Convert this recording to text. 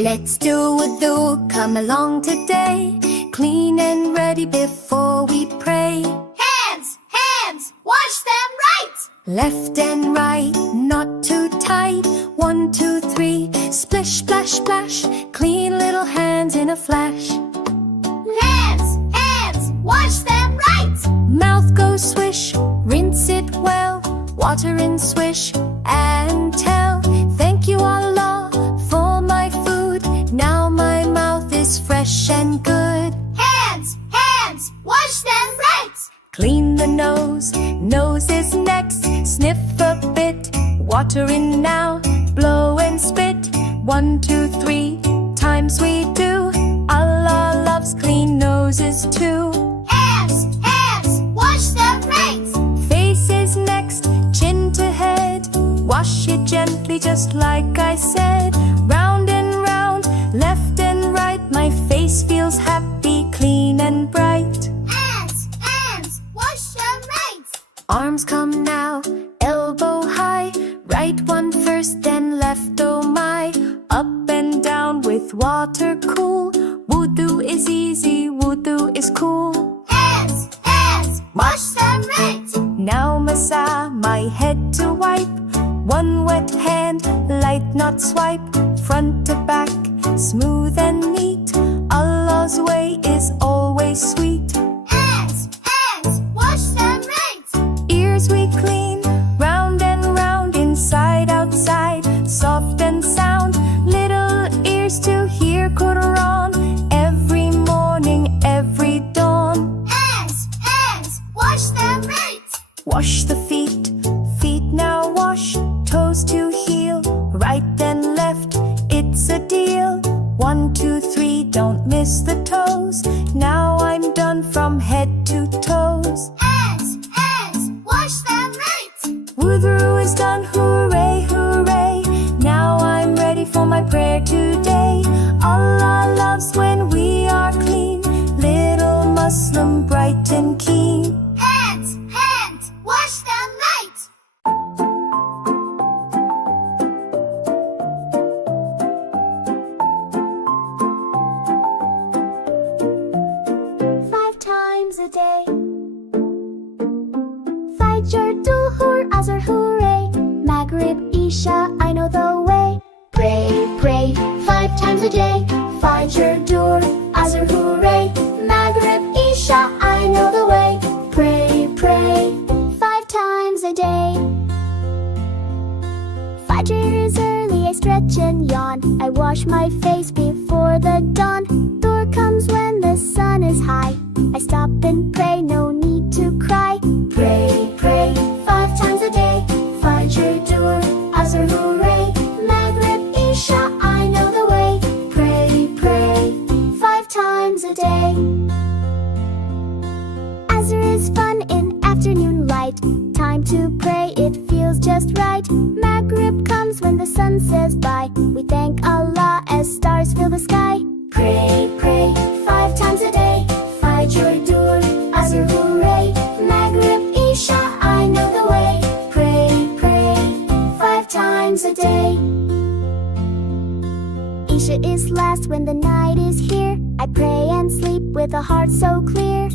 Let's do Wudhu, come along today. Clean and ready before we pray. Hands, hands, wash them right. Left and right, not too tight. 1, 2, 3, splish, splash, splash. Clean little hands in a flash. Hands, hands, wash them right. Mouth goes swish, rinse it well. Water in swish and tell. Thank you Allah for my food. Now my mouth is fresh and good. Hands, hands, wash them right. Clean the nose, nose is next. Sniff a bit, water in now. Blow and spit, 1, 2, 3 times we do. Allah loves clean noses too. Hands, hands, wash them right. Face is next, chin to head. Wash it gently just like I said. Round and round, left and right. My face feels happy, clean and bright. Hands, hands, wash them right. Arms come now, elbow high. Right one first, then left, oh my. Up and down with water cool. Wudhu is easy, Wudhu is cool. Hands, hands, wash them right. Now massage my head to wipe. One wet hand, light not swipe. Front to back, smooth and neat. Allah's way is always sweet. Hands, hands, wash them right. Ears we clean, round and round, inside, outside, soft and sound. Little ears to hear Quran. Every morning, every dawn. Hands, hands, wash them right. Wash the feet, feet now wash. Toes to heel, right and left, it's a deal. 1, 2, 3, don't miss the toes. Now I'm done from head to toes. Hands, hands, wash them right. Wudhu is done, hooray, hooray. Now I'm ready for my prayer today. Allah loves when we are clean. Little Muslim, bright and keen. Hands, hands, wash them right. 5 times a day. Fajr, Duhur, Asr, hooray. Maghrib, Isha, I know the way. Pray, pray, 5 times a day. Fajr, Duhur, Asr, hooray. Maghrib, Isha, I know the way. Pray, pray, 5 times a day. Fajr is early, I stretch and yawn. I wash my face before the dawn. Dhuhr comes when the sun is high. I stop and pray, no need to cry. Pray, pray, 5 times a day. Fajr, Dhuhr, Asr, hooray. Maghrib, Isha, I know the way. Pray, pray, 5 times a day. Asr is fun in afternoon light. Time to pray, it feels just right. Maghrib comes when the sun says bye. We thank Allah as stars fill the sky. Pray, pray, 5 times a day. Fajr, Dhuhr, Asr, hooray. Maghrib, Isha, I know the way. Pray, pray, 5 times a day. Isha is last when the night is here. I pray and sleep with a heart so clear.